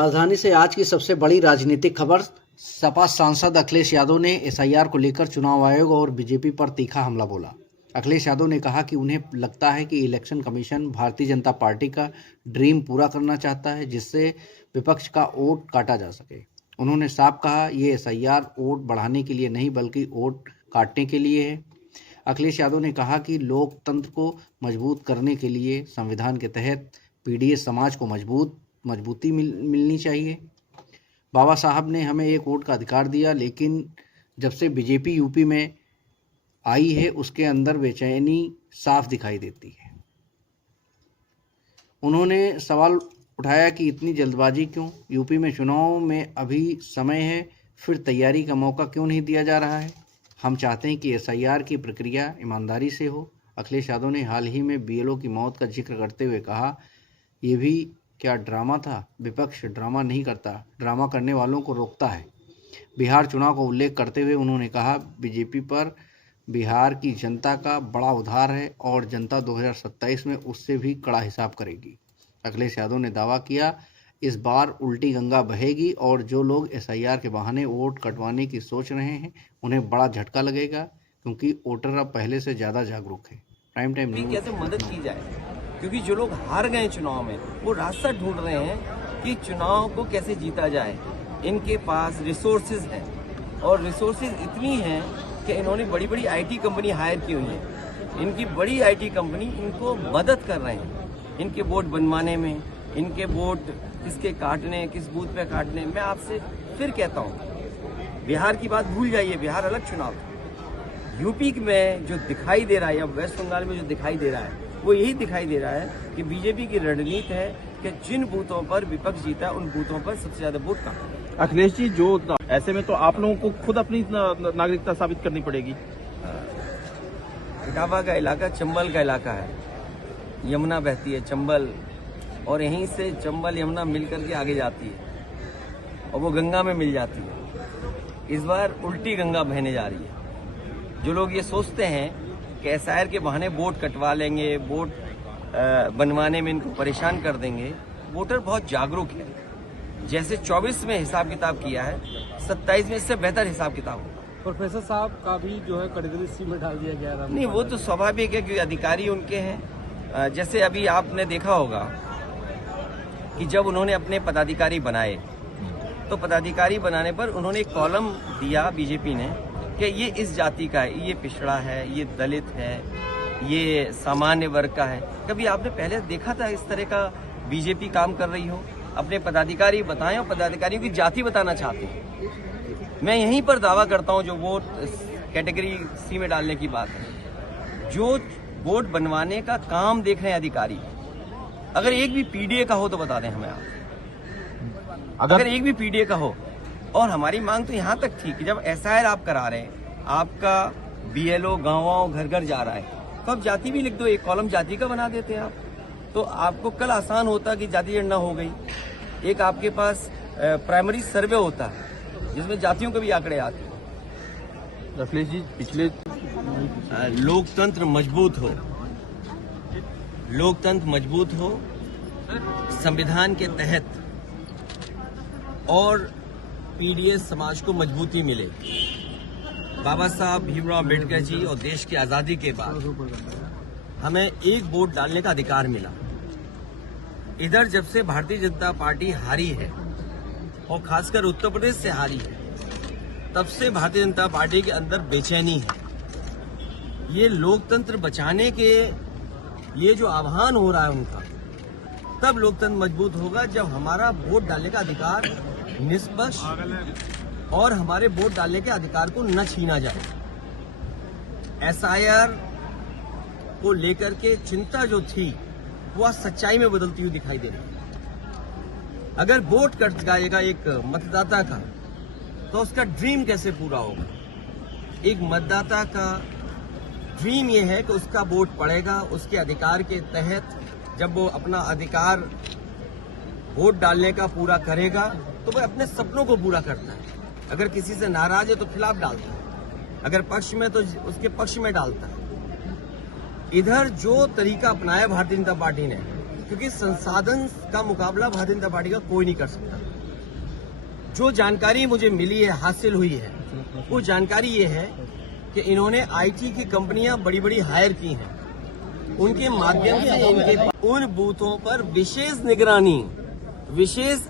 राजधानी से आज की सबसे बड़ी राजनीतिक खबर। सपा सांसद अखिलेश यादव ने एसआईआर को लेकर चुनाव आयोग और बीजेपी पर तीखा हमला बोला। अखिलेश यादव ने कहा कि उन्हें लगता है कि election commission Bharatiya Janata party का ड्रीम पूरा करना चाहता है, जिससे विपक्ष का वोट काटा जा सके। उन्होंने साफ कहा, ये एसआईआर वोट बढ़ाने के लिए नहीं बल्कि वोट काटने के लिए है। अखिलेश यादव ने कहा कि लोकतंत्र को मजबूत करने के लिए संविधान के तहत पीडीएस समाज को मजबूती मिलनी चाहिए। बाबा साहब ने हमें एक वोट का अधिकार दिया, लेकिन जब से बीजेपी यूपी में आई है उसके अंदर बेचैनी साफ दिखाई देती है। उन्होंने सवाल उठाया कि इतनी जल्दबाजी क्यों, यूपी में चुनाव में अभी समय है, फिर तैयारी का मौका क्यों नहीं दिया जा रहा है। हम चाहते हैं कि एसआईआर की प्रक्रिया ईमानदारी से हो। अखिलेश यादव ने हाल ही में बीएलओ की मौत का जिक्र करते हुए कहा, ये भी क्या ड्रामा था। विपक्ष ड्रामा नहीं करता, ड्रामा करने वालों को रोकता है। बिहार चुनाव का उल्लेख करते हुए उन्होंने कहा, बीजेपी पर बिहार की जनता का बड़ा उधार है और जनता 2027 में उससे भी कड़ा हिसाब करेगी। अखिलेश यादव ने दावा किया, इस बार उल्टी गंगा बहेगी और जो लोग एसआईआर के बहाने वोट कटवाने की सोच रहे हैं उन्हें बड़ा झटका लगेगा, क्योंकि वोटर अब पहले से ज़्यादा जागरूक है। प्राइम टाइम कैसे मदद की जाए, क्योंकि जो लोग हार गए चुनाव में वो रास्ता ढूंढ रहे हैं कि चुनाव को कैसे जीता जाए। इनके पास रिसोर्सेज हैं और रिसोर्सेज इतनी हैं कि इन्होंने बड़ी बड़ी आईटी कंपनी हायर की हुई है। इनकी बड़ी आईटी कंपनी इनको मदद कर रहे हैं इनके वोट बनवाने में, इनके वोट किसके काटने, किस बूथ पे काटने। मैं आपसे फिर कहता हूँ, बिहार की बात भूल जाइए, बिहार अलग चुनाव था। यूपी में जो दिखाई दे रहा है या वेस्ट बंगाल में जो दिखाई दे रहा है वो यही दिखाई दे रहा है कि बीजेपी की रणनीति है कि जिन बूथों पर विपक्ष जीता है उन बूथों पर सबसे ज्यादा वोट काटा। अखिलेश जी, जो ऐसे में तो आप लोगों को खुद अपनी नागरिकता साबित करनी पड़ेगी। इटावा का इलाका चंबल का इलाका है, यमुना बहती है चंबल, और यहीं से चंबल यमुना मिलकर के आगे जाती है और वो गंगा में मिल जाती है। इस बार उल्टी गंगा बहने जा रही है। जो लोग ये सोचते हैं कि एसआईआर के बहाने वोट कटवा लेंगे, वोट बनवाने में इनको परेशान कर देंगे, वोटर बहुत जागरूक है। जैसे 24 में हिसाब किताब किया है, 27 में इससे बेहतर हिसाब किताब होगा। प्रोफेसर साहब का भी जो है कैटेगरी सी में डाल दिया गया। नहीं, वो तो स्वाभाविक है, क्योंकि अधिकारी उनके हैं। जैसे अभी आपने देखा होगा कि जब उन्होंने अपने पदाधिकारी बनाए तो पदाधिकारी बनाने पर उन्होंने एक कॉलम दिया बीजेपी ने कि ये इस जाति का है, ये पिछड़ा है, ये दलित है, ये सामान्य वर्ग का है। कभी आपने पहले देखा था इस तरह का बीजेपी काम कर रही हो? अपने पदाधिकारी बताएं और पदाधिकारियों की जाति बताना चाहते हैं। मैं यहीं पर दावा करता हूं, जो वोट कैटेगरी सी में डालने की बात है, जो वोट बनवाने का काम देख रहे हैं अधिकारी, अगर एक भी पीडीए का हो तो बता दें हमें आप। अगर एक भी पीडीए का हो। और हमारी मांग तो यहाँ तक थी कि जब एसआईआर आप करा रहे हैं, आपका बीएलओ गाँव घर घर जा रहा है, तो आप जाति भी लिख दो, एक कॉलम जाति का बना देते हैं आप, तो आपको कल आसान होता कि जाति गणना हो गई। एक आपके पास प्राइमरी सर्वे होता है जिसमें जातियों के भी आंकड़े आते हैं। अखिलेश जी, पिछले लोकतंत्र मजबूत हो, लोकतंत्र मजबूत हो, संविधान के तहत और पीडीएस समाज को मजबूती मिले। बाबा साहब भीमराव अम्बेडकर जी और देश की आजादी के बाद हमें एक वोट डालने का अधिकार मिला। इधर जब से भारतीय जनता पार्टी हारी है और खासकर उत्तर प्रदेश से हारी है, तब से भारतीय जनता पार्टी के अंदर बेचैनी है। ये लोकतंत्र बचाने के ये जो आह्वान हो रहा है उनका, तब लोकतंत्र मजबूत होगा जब हमारा वोट डालने का अधिकार निष्पक्ष और हमारे वोट डालने के अधिकार को न छीना जाए। एसआईआर को लेकर के चिंता जो थी वो आज सच्चाई में बदलती हुई दिखाई दे रही है। अगर वोट कट जाएगा एक मतदाता का, तो उसका ड्रीम कैसे पूरा होगा? एक मतदाता का ड्रीम ये है कि उसका वोट पड़ेगा, उसके अधिकार के तहत जब वो अपना अधिकार वोट डालने का पूरा करेगा तो वह अपने सपनों को पूरा करता है। अगर किसी से नाराज है तो खिलाफ डालता है, अगर पक्ष में तो उसके पक्ष में डालता है। इधर जो तरीका अपनाया भारतीय जनता पार्टी ने क्योंकि संसाधन का मुकाबला भारतीय जनता पार्टी का कोई नहीं कर सकता। जो जानकारी मुझे मिली है, हासिल हुई है, वो जानकारी ये है कि इन्होंने आईटी की कंपनियां बड़ी बड़ी हायर की हैं, उनके माध्यम से इनके उन बूथों पर विशेष निगरानी, विशेष